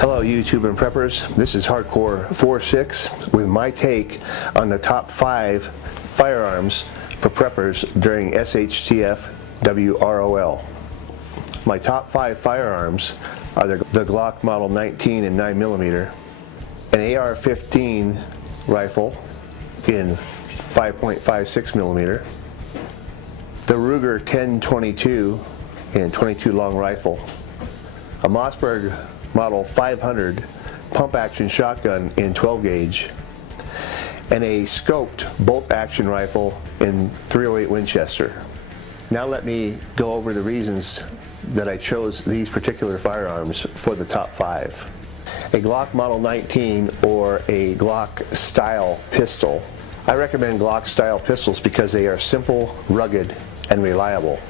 Hello YouTube and preppers, this is Hardcore 46 with my take on the top 5 firearms for preppers during SHTF WROL. My top 5 firearms are the Glock Model 19 in 9mm, an AR-15 rifle in 5.56mm, the Ruger 1022 in 22 long rifle, a Mossberg Model 500 pump action shotgun in 12 gauge, and a scoped bolt action rifle in 308 Winchester. Now let me go over the reasons that I chose these particular firearms for the top 5. A Glock Model 19 or a Glock style pistol. I recommend Glock style pistols because they are simple, rugged, and reliable.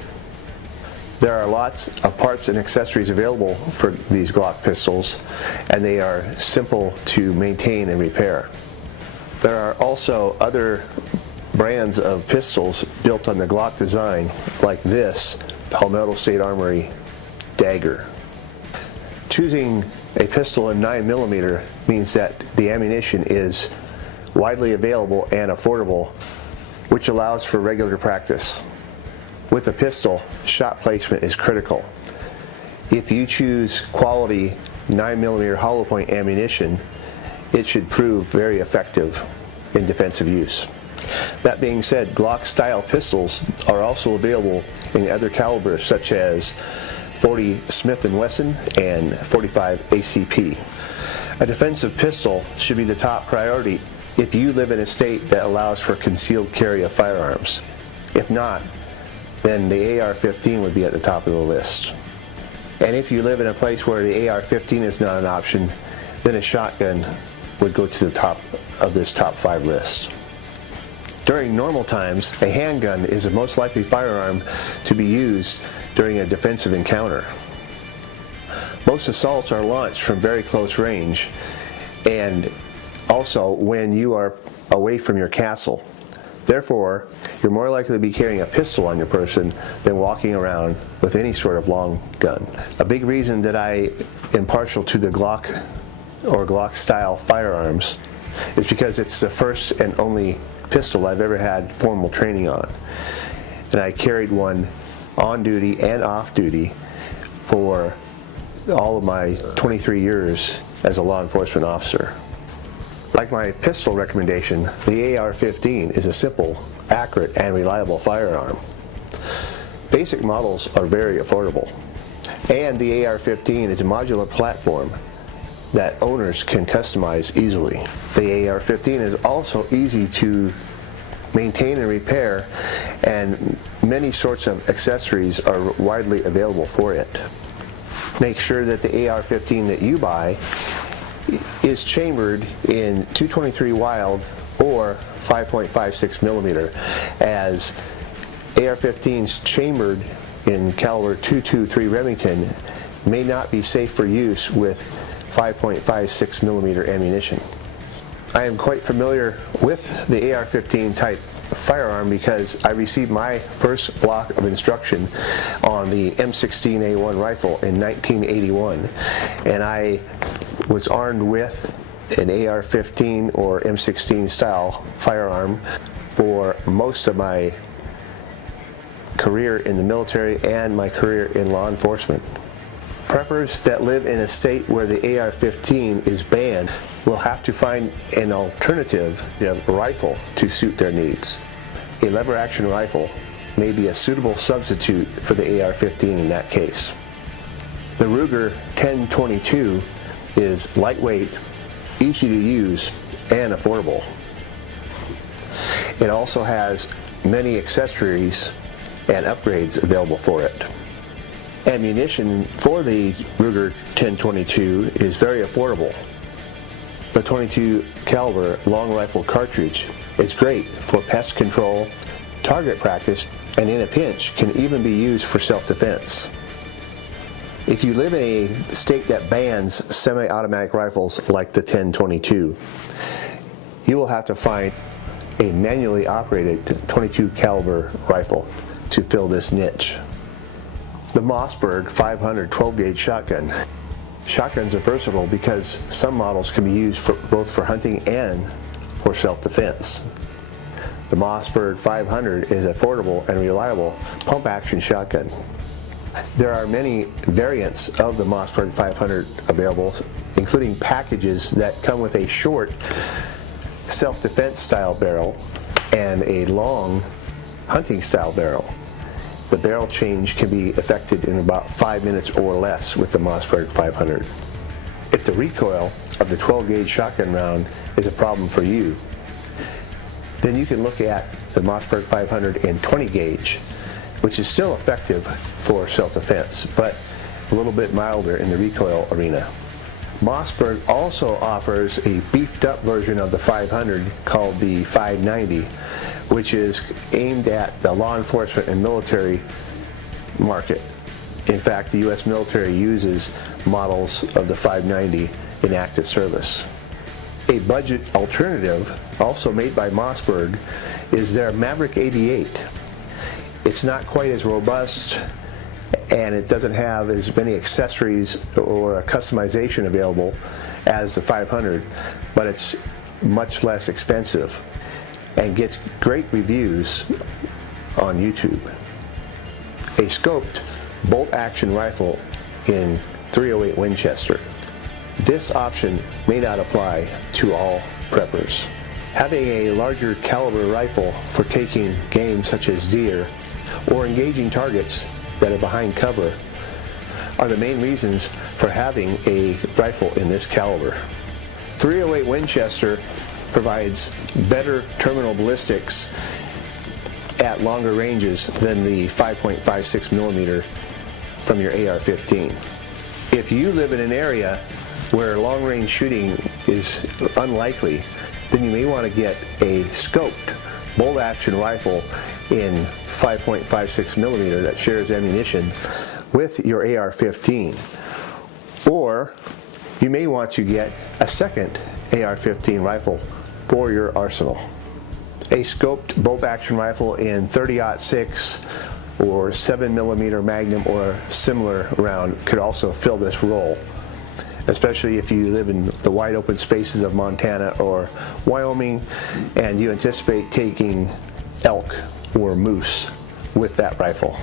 There are lots of parts and accessories available for these Glock pistols, and they are simple to maintain and repair. There are also other brands of pistols built on the Glock design, like this Palmetto State Armory Dagger. Choosing a pistol in 9mm means that the ammunition is widely available and affordable, which allows for regular practice. With a pistol, shot placement is critical. If you choose quality 9mm hollow point ammunition, it should prove very effective in defensive use. That being said, Glock style pistols are also available in other calibers such as 40 Smith & Wesson and 45 ACP. A defensive pistol should be the top priority if you live in a state that allows for concealed carry of firearms. If not, then the AR-15 would be at the top of the list. And if you live in a place where the AR-15 is not an option, then a shotgun would go to the top of this top 5 list. During normal times, a handgun is the most likely firearm to be used during a defensive encounter. Most assaults are launched from very close range, and also when you are away from your castle. Therefore, you're more likely to be carrying a pistol on your person than walking around with any sort of long gun. A big reason that I am partial to the Glock or Glock style firearms is because it's the first and only pistol I've ever had formal training on. And I carried one on duty and off duty for all of my 23 years as a law enforcement officer. Like my pistol recommendation, the AR-15 is a simple, accurate, and reliable firearm. Basic models are very affordable, and the AR-15 is a modular platform that owners can customize easily. The AR-15 is also easy to maintain and repair, and many sorts of accessories are widely available for it. Make sure that the AR-15 that you buy is chambered in .223 Wild or 5.56mm, as AR-15s chambered in caliber .223 Remington may not be safe for use with 5.56mm ammunition. I am quite familiar with the AR-15 type firearm because I received my first block of instruction on the M16A1 rifle in 1981, and I was armed with an AR-15 or M16 style firearm for most of my career in the military and my career in law enforcement. Preppers that live in a state where the AR-15 is banned will have to find an alternative rifle to suit their needs. A lever action rifle may be a suitable substitute for the AR-15 in that case. The Ruger 1022 is lightweight, easy to use, and affordable. It also has many accessories and upgrades available for it. Ammunition for the Ruger 1022 is very affordable. The .22 caliber long rifle cartridge is great for pest control, target practice, and in a pinch can even be used for self-defense. If you live in a state that bans semi-automatic rifles like the 1022, you will have to find a manually operated .22 caliber rifle to fill this niche. The Mossberg 500 12 gauge shotgun Shotguns are versatile because some models can be used both for hunting and for self-defense. The Mossberg 500 is affordable and reliable pump-action shotgun. There are many variants of the Mossberg 500 available, including packages that come with a short self-defense style barrel and a long hunting style barrel. The barrel change can be effected in about 5 minutes or less with the Mossberg 500. If the recoil of the 12-gauge shotgun round is a problem for you, then you can look at the Mossberg 500 in 20-gauge, which is still effective for self-defense, but a little bit milder in the recoil arena. Mossberg also offers a beefed up version of the 500 called the 590, which is aimed at the law enforcement and military market. In fact, the U.S. military uses models of the 590 in active service. A budget alternative, also made by Mossberg, is their Maverick 88. It's not quite as robust, and it doesn't have as many accessories or customization available as the 500, but it's much less expensive and gets great reviews on YouTube. A scoped bolt-action rifle in .308 Winchester. This option may not apply to all preppers. Having a larger caliber rifle for taking game such as deer or engaging targets that are behind cover are the main reasons for having a rifle in this caliber. .308 Winchester provides better terminal ballistics at longer ranges than the 5.56 millimeter from your AR-15. If you live in an area where long-range shooting is unlikely, then you may want to get a scoped bolt-action rifle in 5.56 millimeter that shares ammunition with your AR-15. Or you may want to get a second AR-15 rifle for your arsenal. A scoped bolt-action rifle in .30-06 or 7mm Magnum or similar round could also fill this role, especially if you live in the wide open spaces of Montana or Wyoming and you anticipate taking elk or moose with that rifle.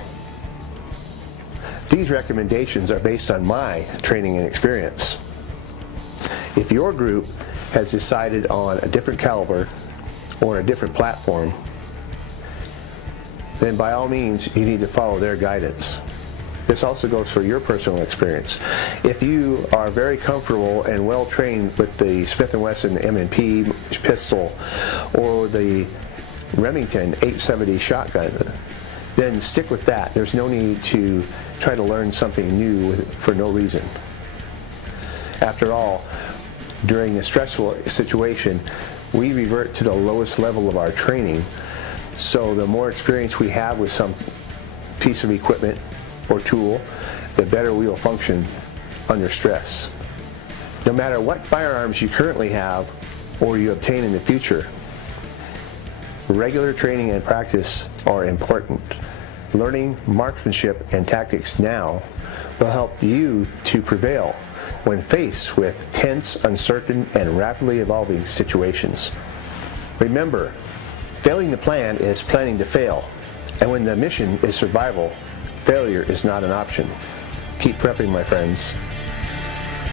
These recommendations are based on my training and experience. If your group has decided on a different caliber or a different platform, then by all means you need to follow their guidance. This also goes for your personal experience. If you are very comfortable and well trained with the Smith & Wesson M&P pistol or the Remington 870 shotgun, then stick with that. There's no need to try to learn something new for no reason. After all, during a stressful situation, we revert to the lowest level of our training. So the more experience we have with some piece of equipment or tool, the better we will function under stress. No matter what firearms you currently have or you obtain in the future, regular training and practice are important. Learning marksmanship and tactics now will help you to prevail when faced with tense, uncertain, and rapidly evolving situations. Remember, failing to plan is planning to fail, and when the mission is survival, failure is not an option. Keep prepping, my friends.